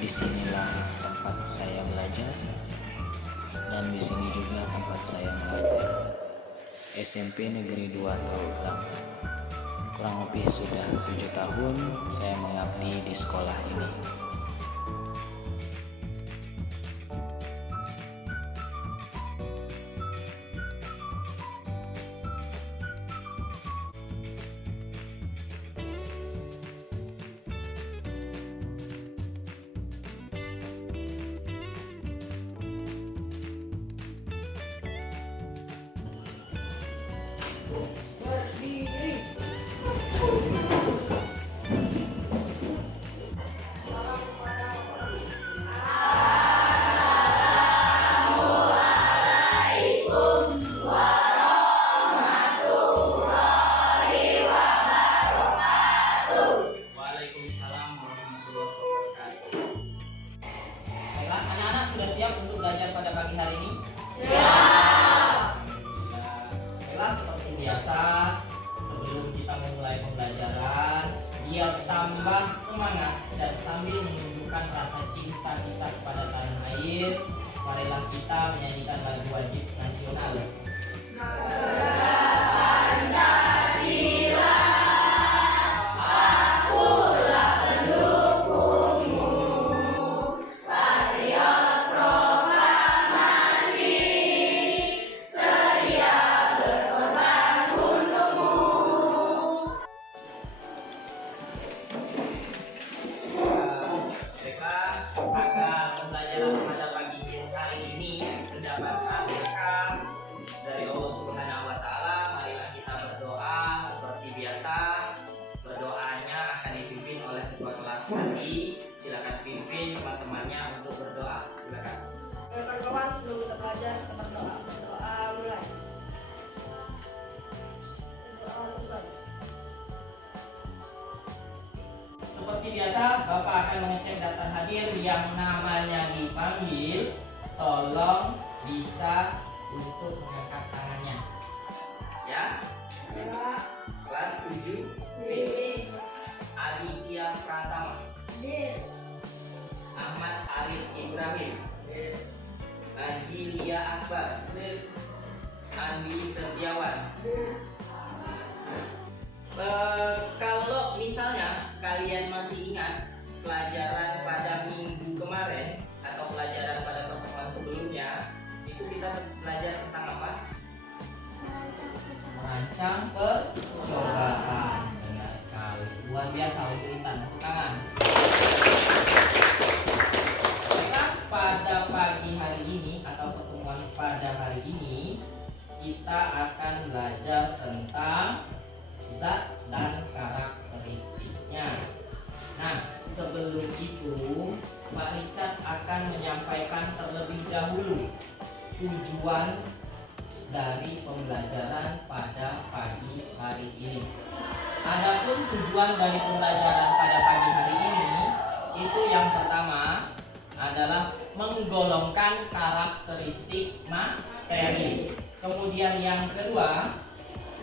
disinilah tempat saya belajar dan di sini juga tempat saya mengajar. SMP Negeri 2 Terulang. Kurang lebih sudah 7 tahun saya mengabdi di sekolah ini. Waalaikumsalam warahmatullahi wabarakatuh. Baiklah, anak-anak sudah siap untuk belajar pada pagi hari ini? Siap. Baiklah, seperti biasa, sebelum kita memulai pembelajaran, biar tambah semangat dan sambil menunjukkan rasa cinta kita kepada tanah air, marilah kita menyanyikan lagu wajib nasional. Agar pembelajaran pada pagi hari ini mendapatkan berkah dari Allah Subhanahu wa Ta'ala, marilah kita berdoa seperti biasa. Berdoanya akan dipimpin oleh ketua kelas nanti. Silakan pimpin teman-temannya untuk berdoa. Silakan. Kawan-kawan, sebelum kita belajar, kita berdoa. Berdoa mulai. Berdoa Ustaz. Seperti biasa, Bapak akan mengecek daftar hadir yang namanya dipanggil. Tolong bisa untuk mengangkat tangannya. Ya. Ya. Kelas 7 Bis. Aditya Pratama, Dir. Ahmad Arif Ibrahim, Ajilia Akbar, Andi Setiawan. Kalau misalnya kalian masih ingat pelajaran pada minggu kemarin atau pelajaran pada pertemuan sebelumnya, itu kita belajar tentang apa? Merancang percobaan. Benar sekali. Luar biasa untuk Intan. Tepuk tangan. Baiklah, pada pagi hari ini atau pertemuan pada hari ini kita akan belajar tentang zat dan karakteristiknya. Nah, sebelum itu Pak Richard akan menyampaikan terlebih dahulu tujuan dari pembelajaran pada pagi hari ini. Adapun tujuan dari pembelajaran pada pagi hari ini itu yang pertama adalah menggolongkan karakteristik materi. Kemudian yang kedua,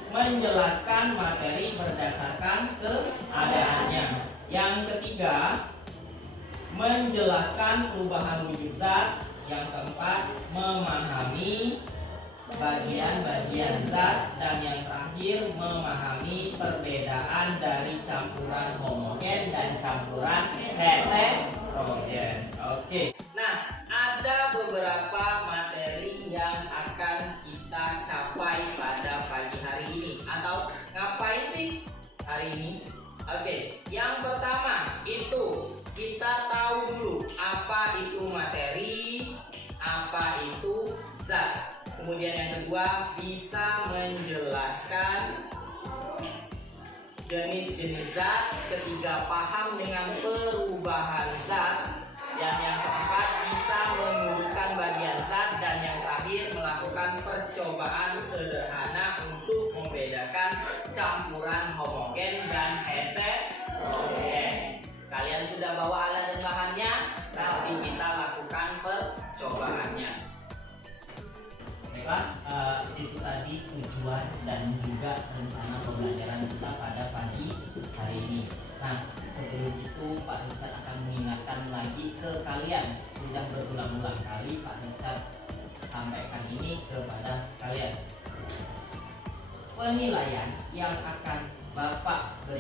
menjelaskan materi berdasarkan keadaannya. Yang ketiga, menjelaskan perubahan wujud zat. Yang keempat, memahami bagian-bagian zat. Dan yang terakhir, memahami perbedaan dari campuran homogen dan campuran heterogen. Oke. Nah, ada beberapa materi yang akan kita capai pada pagi hari ini. Atau ngapain sih hari ini? Oke, yang pertama itu kita tahu dulu apa itu materi, apa itu zat. Kemudian yang kedua, bisa menjelaskan jenis-jenis zat. Ketiga, paham dengan perubahan zat. Dan yang keempat, bisa mengumpulkan bagian zat. Dan yang terakhir, melakukan percobaan sederhana untuk membedakan campuran homogen dan heterogen. Kalian sudah bawa alat dan bahannya? Nanti kita lakukan percobaannya. Baiklah, itu tadi tujuan dan juga rencana pembelajaran kita pada pagi hari ini. Nah, sebelum itu Pak Richard akan mengingatkan lagi ke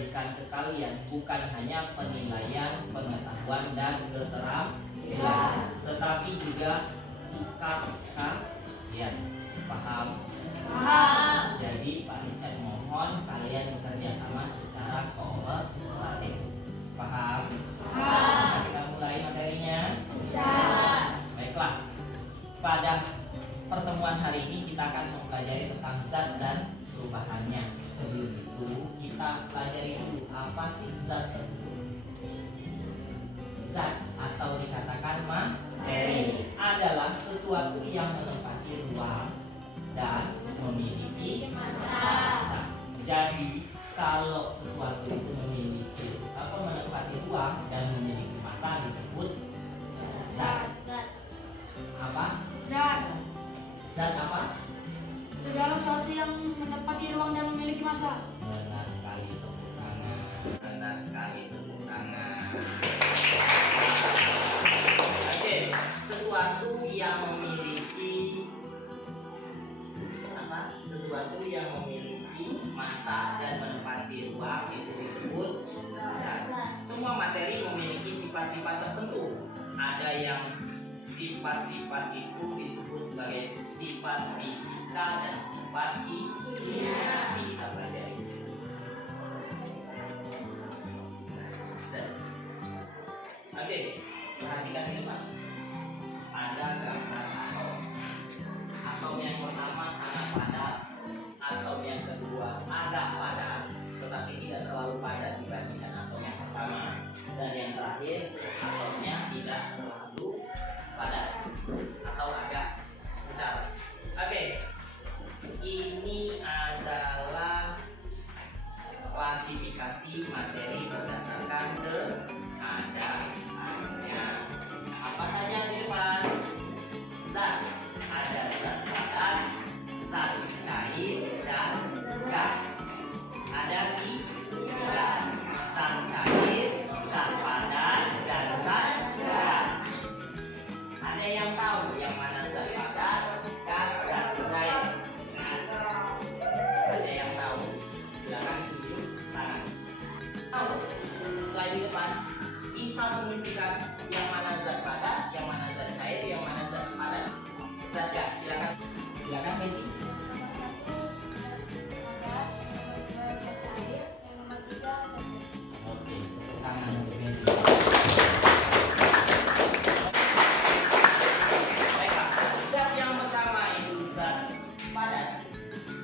berikan ke kalian bukan hanya penilaian, pengetahuan, dan keterampilan, tetapi juga sikap kalian. Paham? Jadi Pak Richard mohon kalian bekerja sama secara kooperatif. Paham? Bisa kita mulai materinya? Baiklah. Pada pertemuan hari ini kita akan mempelajari tentang zat dan perubahannya. Sebelum itu kita pelajari dulu apa sih zat tersebut. Zat atau dikatakan materi adalah sesuatu yang menempati ruang dan memiliki massa. Jadi kalau sesuatu itu memiliki atau menempati ruang dan memiliki massa disebut zat. Apa? Zat apa? Segala sesuatu yang menempati ruang dan memiliki massa. Benar sekali, tepuk tangan. Benar sekali, tepuk tangan. Oke, sesuatu yang memiliki apa? Sesuatu yang memiliki massa dan menempati ruang itu disebut zat. Semua materi memiliki sifat-sifat tertentu. Ada yang sifat-sifat itu disebut sebagai sifat fisika dan sifat kimia. Kita pelajari. Oke, perhatikan ini Pak. Ada gambar atom. Atom yang pertama sangat padat, atom yang kedua agak padat, tetapi tidak terlalu padat dibandingkan atom yang pertama, dan yang terakhir atomnya tidak terlalu padat atau agak besar. Oke, ini adalah klasifikasi materi berdasarkan keadaannya. Apa saja di depan? Zat. Ada zat padat, zat cair, dan gas. Ada tiga: zat cair, zat padat, dan zat gas. Ada yang tahu yang mana zat padat, gas, dan cair? Ada yang tahu? Silakan tunjuk tangan. Tahu? Slide di depan bisa menunjukkan yang mana zat padat, yang mana zat cair, yang mana zat padat, zat gas. Silakan, silakan Messi. Nomor 1 padat, yang nomor 2 zat cair, yang nomor 3 zat gas. Oke, tepuk tangan untuk Messi. Baiklah, zat yang pertama itu zat padat,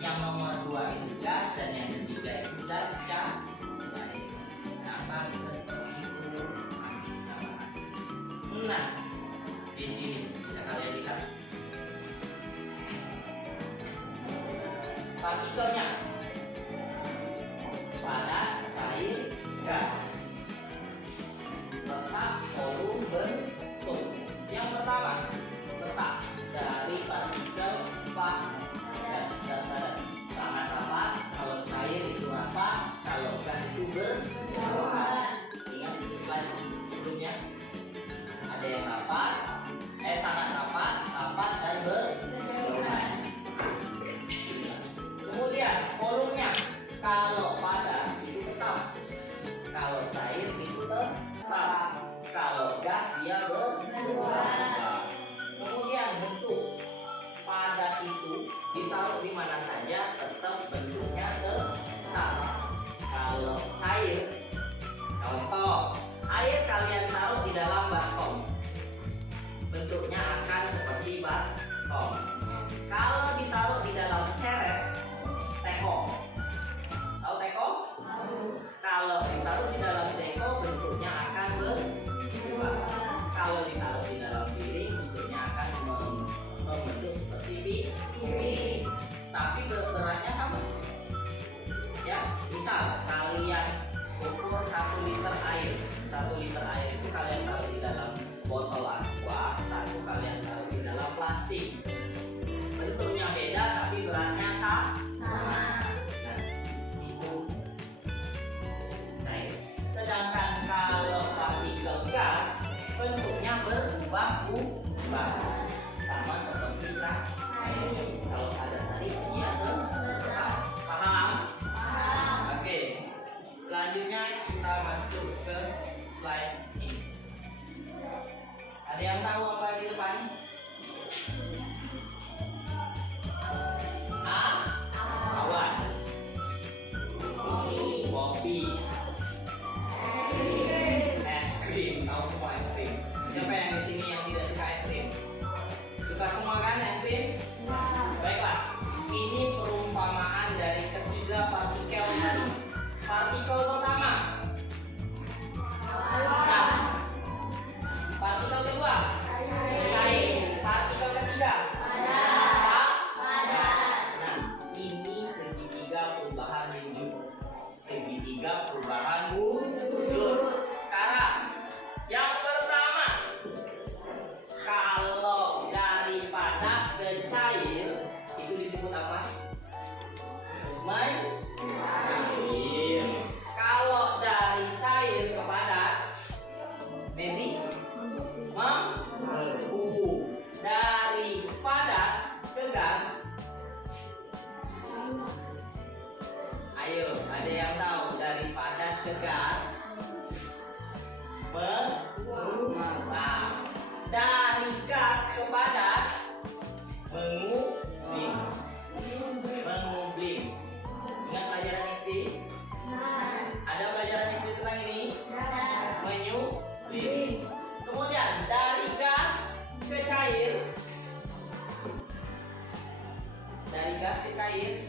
yang nomor 2 itu gas, dan yang ketiga itu zat cair. Kenapa bisa seperti itu? Kita bahas. Nah, di sini bisa kalian lihat partikelnya: padat, cair, gas, serta volume bentuk. Yang pertama, letak dari partikel padat, zat padat sangat rapat. Kalau cair itu rapat, kalau gas itu berjauhan. Ingat di slide sebelumnya ada yang rapat, sangat rapat, dan berjauhan. Kemudian volumenya, kalau padat itu tetap, kalau cair itu tetap, kalau gas dia berubah. Kemudian bentuk, padat itu ditaruh di mana saja tetap bentuknya tetap. Kalau cair, contoh air kalian taruh di dalam baskom, bentuknya akan seperti baskom. Kalau ditaruh di dalam ceret, teko. Tahu teko? Kalau ditaruh di dalam teko, bentuknya akan berubah. Kalau ditaruh di dalam piring, bentuknya akan membentuk seperti piring. Tapi beratnya sama. Ya, misal kalian ukur 1 liter air. 1 liter air itu kalian taruh di dalam botol aqua, 1 kalian taruh di dalam plastik. Bentuknya beda tapi beratnya sama. Nah, itu. Nah, sedangkan kalau partikel gas bentuknya berubah-ubah, sama seperti cair. Kalau ada tadi dia tetap. Paham? Oke. Selanjutnya selanjutnya kita masuk ke slide ini. Ada yang tahu apa di depan? Awan. Kopi. Es krim. Tahu semua es krim. Siapa yang di sini yang tidak suka es krim? Suka semua kan es krim? Baiklah. Ini perumpamaan dari ketiga partikel tadi. Partikel pertama, gas. Partikel kedua, cair. Partikel ketiga, padat. Nah, ini segitiga perubahan wujud. Segitiga perubahan wujud. Sekarang, yang pertama, kalau dari padat ke cair itu disebut apa? Mencair. Kalau dari cair ke padat, Mezi, membeku. Dari padat ke gas, ayo, ada yang tahu dari padat ke gas? Mengubah. Dari gas ke padat, mengubling. Mengubling. Ingat pelajaran SD? Ada pelajaran SD tentang ini? Menyublim. Kemudian dari gas ke cair. Dari gas ke cair.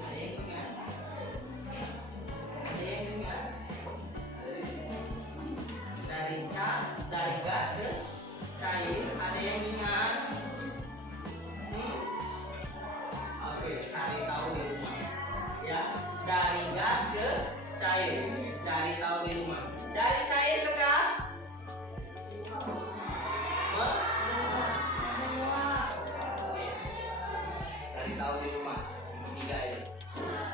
Ada yang ingat? Ada yang ingat? Dari gas ke cair. Ada yang ingat? Oke, cari tahu di rumah. Ya, dari gas ke cair. Cari tahu di rumah. Dari cair ke gas. Cari tahu di rumah. Segitiga itu.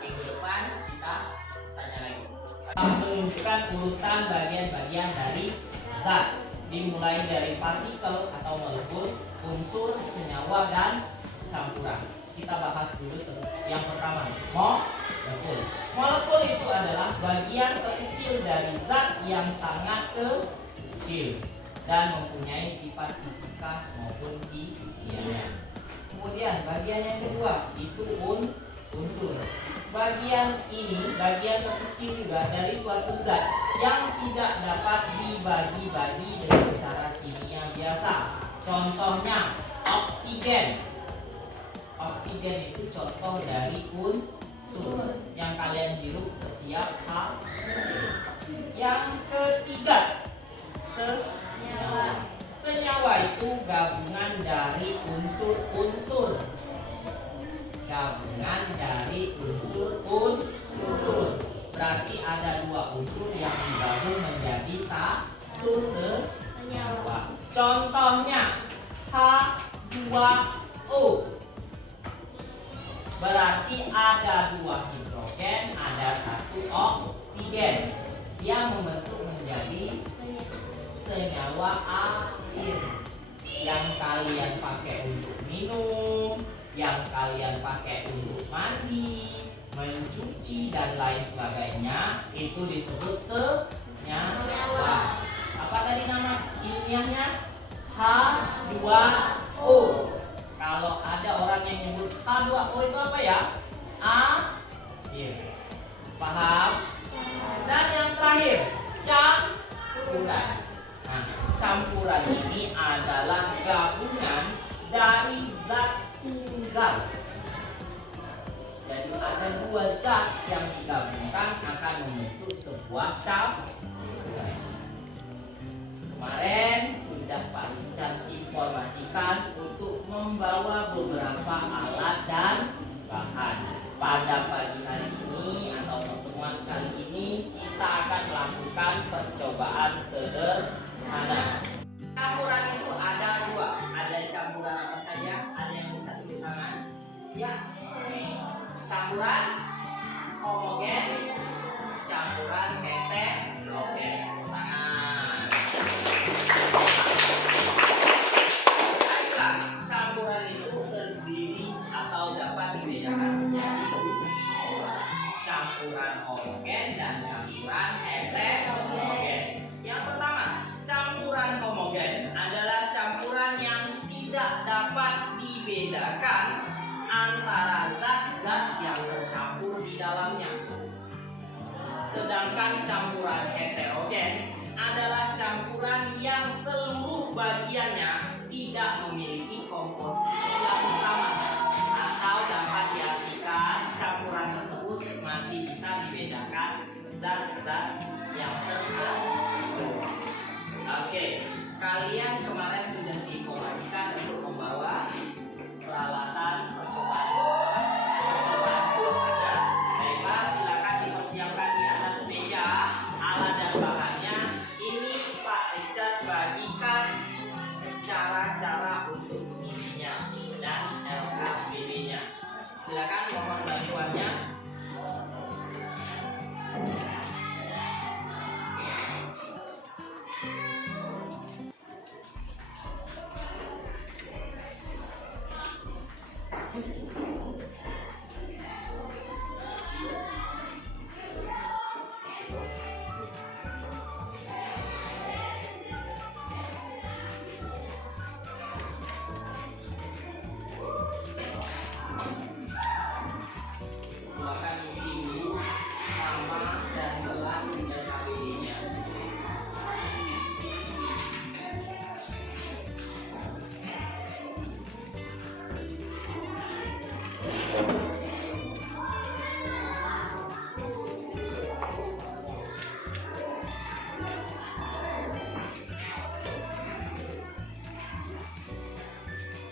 Minggu depan kita tanya lagi. Menunjukkan urutan bagian-bagian dari zat. Dimulai dari partikel atau molekul, unsur, senyawa, dan campuran. Kita bahas dulu yang pertama, molekul. Molekul itu adalah bagian terkecil dari zat yang sangat kecil dan mempunyai sifat fisika maupun kimia. Kemudian bagian yang kedua itu unsur. Bagian ini bagian terkecil juga dari suatu zat yang tidak dapat dibagi-bagi dengan cara kimia biasa. Contohnya oksigen. Oksigen itu contoh dari unsur yang kalian hirup setiap hari. Yang ketiga, senyawa. Senyawa itu gabungan dari unsur-unsur. Gabungan dari unsur-unsur. Berarti ada dua unsur yang digabung menjadi satu senyawa. Contohnya H2O. Berarti ada dua hidrogen, ada satu oksigen yang membentuk menjadi senyawa air yang kalian pakai untuk minum, yang kalian pakai untuk mandi, mencuci dan lain sebagainya. Itu disebut senyawa. Apa tadi nama ilmiahnya? H2O. Kalau ada orang yang nyebut H2O itu apa ya? Air. Paham? Dan yang terakhir, campuran. Nah, campuran ini adalah gabungan dari zat tunggal. Jadi ada dua zat yang digabungkan akan membentuk sebuah campuran. Kemarin sudah Pak Richard informasikan untuk membawa beberapa alat dan bahan. Pada pagi hari ini atau pertemuan kali ini kita akan melakukan percobaan sederhana. Campuran itu ada dua. Ada campuran apa saja? Ada yang bisa tulis tangan? Ya. Campuran homogen, campuran heterogen. Tangan. Baiklah, campuran itu terdiri atau dapat dibedakan menjadi heterogen. Yang pertama, campuran homogen adalah campuran yang tidak dapat dibedakan antara zat-zat yang tercampur di dalamnya. Sedangkan campuran heterogen adalah campuran yang seluruh bagiannya tidak memiliki komposisi yang sama, atau dapat diartikan campuran tersebut masih bisa dibedakan zat-zat yang tercampur. Oke, kalian kemarin sudah diinformasikan untuk membawa peralatan percobaan ya. Baiklah, silakan dipersiapkan di atas meja alat dan bahannya. Ini Pak Richard bagikan cara-cara untuk mengisinya dan LKPD-nya. Silakan mohon bantuannya. Silakan isi dulu nama dan kelas di LKPD-nya.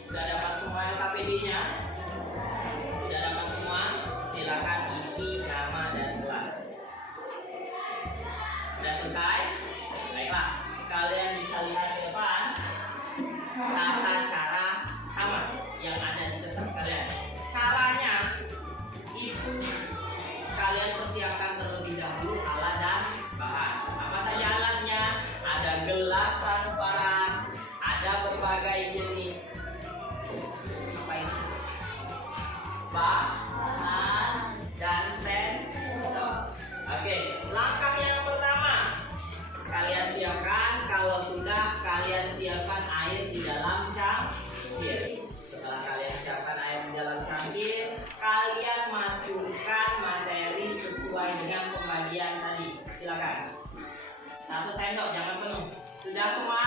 Sudah dapat semua LKPD-nya? Sudah dapat semua? Silakan isi nama dan kelas. Sudah selesai? Baiklah, kalian bisa lihat ke depan tata cara sama yang ada di kertas kalian. Caranya itu kalian persiapkan terlebih dahulu alat dan bahan. Apa saja alatnya? Ada gelas transparan, ada berbagai jenis apa ini? Bahan dan sendok. Oke, langkah yang pertama kalian siapkan. Kalau sudah, kalian siapkan air di dalam cangkir. Setelah kalian siapkan air di dalam cangkir, kalian masukkan materi sesuai dengan pembagian tadi. Silakan. 1 sendok, jangan penuh. Sudah semua?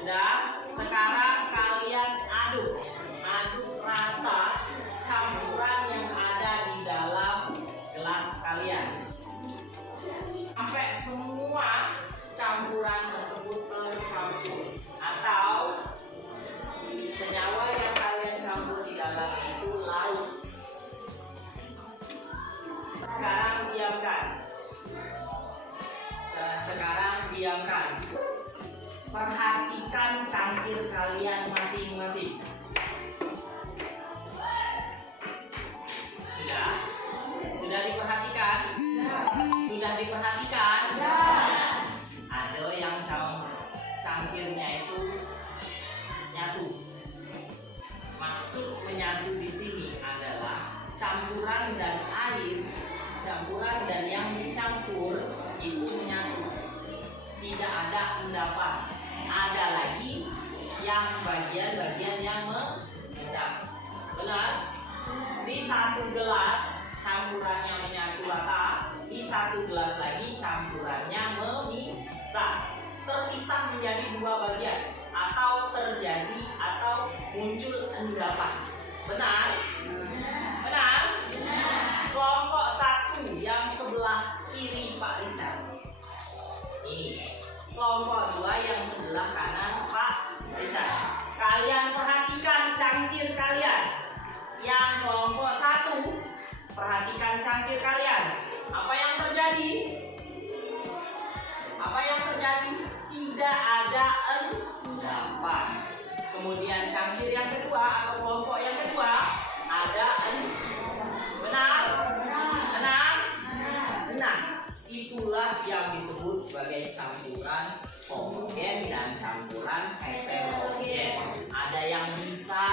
Sudah. Sekarang kalian aduk rata campuran yang ada di dalam gelas kalian sampai semua campuran tersebut tercampur, atau senyawa yang kalian campur di dalam itu larut. Sekarang diamkan. Perhatikan cangkir kalian masing-masing. Sudah diperhatikan? Sudah diperhatikan? Ada yang cangkirnya itu nyatu. Maksud menyatu di sini adalah campuran dan air, campuran dan yang dicampur itu menyatu. Tidak ada endapan. Ada lagi yang bagian-bagian yang mengendap. Benar? Di satu gelas campurannya menyatu rata, di satu gelas lagi campurannya memisah. Terpisah menjadi 2 bagian, atau terjadi atau muncul endapan. Benar? Benar? Kelompok 1 yang sebelah kiri Pak Richard. Ini. Kelompok 2 yang sebelah kanan Pak Richard. Kalian perhatikan cangkir kalian. Yang kelompok 1, perhatikan cangkir kalian. Apa yang terjadi? Apa yang terjadi? Tidak ada endapan. Kemudian cangkir yang kedua atau kelompok yang kedua ada benar? Benar? Benar. Itulah yang disebut sebagai campuran homogen dan campuran heterogen. Ada yang bisa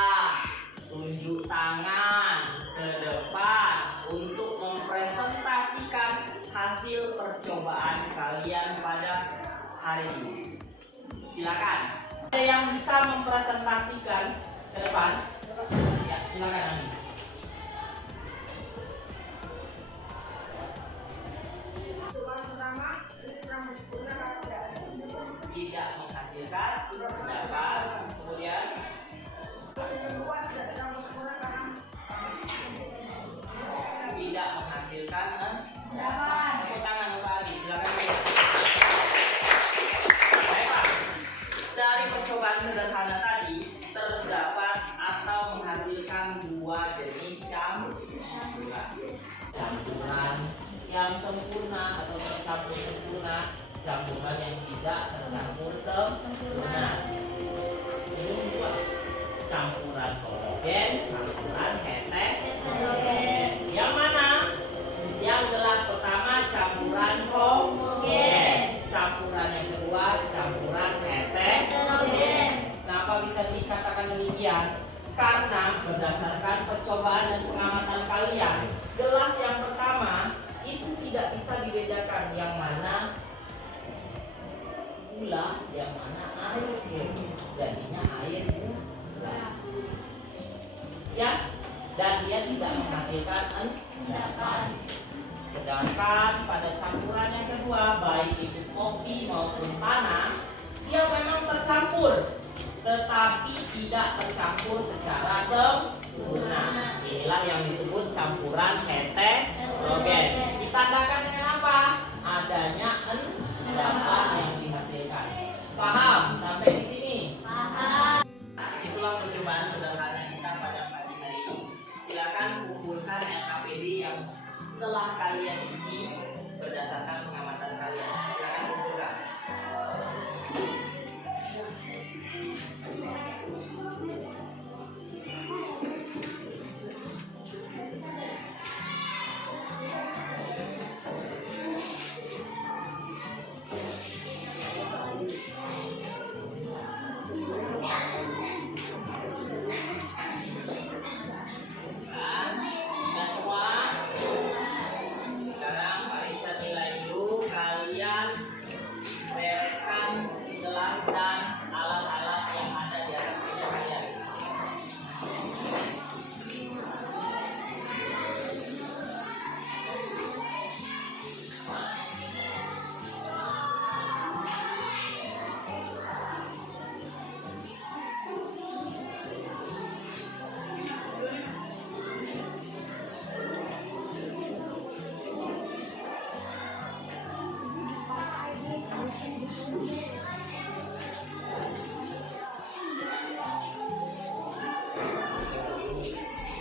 tunjuk tangan ke depan untuk mempresentasikan hasil percobaan hari ini. Silakan. Ada yang bisa mempresentasikan ke depan? Ya, silakan Andi. Tidak menghasilkan pendapat, kemudian tidak menghasilkan tepuk tangan untuk Adi, silakan. Baiklah, dari percobaan sederhana tadi terdapat atau menghasilkan dua jenis campuran. Campuran yang sempurna atau tercampur sempurna, campuran yang tidak tercampur sempurna. Belum dua, campuran halogen, campuran heterogen. Yang mana? Yang gelas pertama campuran homogen, campuran yang kedua campuran heterogen. Kenapa bisa dikatakan demikian? Karena berdasarkan percobaan dan pengamatan kalian, gelas yang pertama itu tidak bisa dibedakan yang mana gula, yang mana air. Jadinya air gula. Ya, dan dia tidak menghasilkan endapan. Sedangkan pada campuran yang kedua, baik itu kopi maupun tanah, dia memang tercampur, tetapi tidak tercampur secara sempurna. Inilah yang disebut campuran heterogen. Ditandakan dengan apa? Adanya endapan yang dihasilkan. Paham sampai di sini? Paham. Itulah percobaan sederhana kita pada pagi hari ini. Silakan kumpulkan LKPD yang telah kalian isi berdasarkan pengamatan kalian. Silakan kumpulkan. Dan semua sekarang Pak Richard nilai dulu, kalian bereskan gelas dan alat-alat yang ada di atas meja kalian.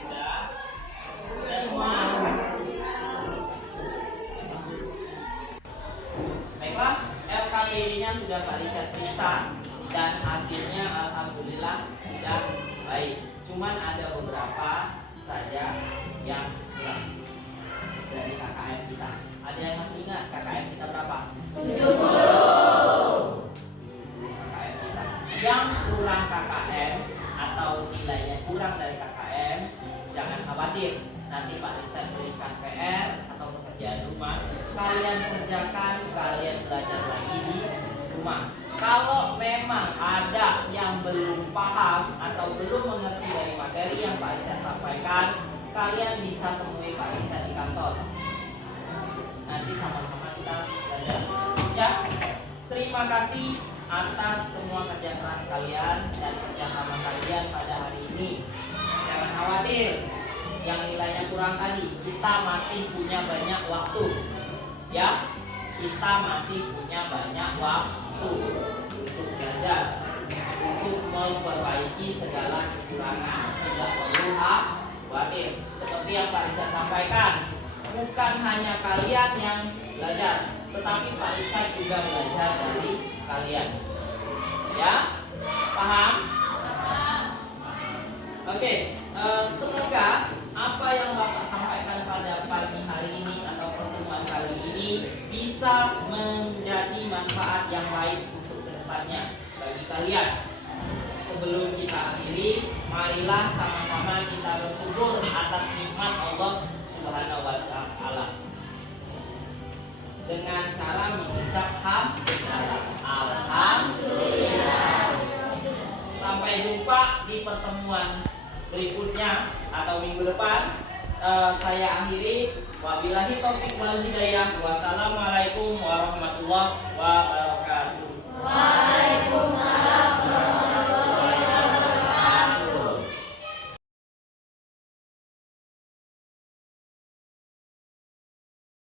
Sudah? Sudah semua? Baiklah, LKPD-nya sudah Pak Richard periksa dan hasilnya alhamdulillah sudah baik. Cuman ada beberapa saja yang kurang dari KKM kita. Ada yang masih ingat KKM kita berapa? 70. KKM kita. Yang kurang KKM atau nilainya kurang dari KKM, jangan khawatir. Nanti Pak Richard berikan PR atau pekerjaan rumah. Kalian kerjakan, kalian belajar lagi di rumah. Kalau memang ada yang belum paham atau belum mengerti dari materi yang Pak Richard sampaikan, kalian bisa temui Pak Richard di kantor. Nanti sama-sama kita belajar. Ya, terima kasih atas semua kerja keras kalian dan kerjasama kalian pada hari ini. Jangan khawatir, yang nilainya kurang tadi, kita masih punya banyak waktu. Ya, kita masih punya banyak waktu untuk belajar, untuk memperbaiki segala kekurangan. Tidak perlu khawatir. Seperti yang Pak Richard sampaikan, bukan hanya kalian yang belajar, tetapi Pak Richard juga belajar dari kalian. Ya, paham? Oke, semoga apa yang Bapak sampaikan pada pagi hari ini atau pertemuan kali ini bisa menjadi manfaat yang baik untuk kedepannya bagi kalian. Sebelum kita akhiri, marilah sama-sama kita bersyukur atas nikmat Allah Subhanahu wa Ta'ala dengan cara mengucap hamdalah. Sampai jumpa di pertemuan berikutnya atau minggu depan. Saya akhiri. Wabillahi taufiq wal hidayah. Wassalamualaikum warahmatullahi wabarakatuh. Waalaikumsalam.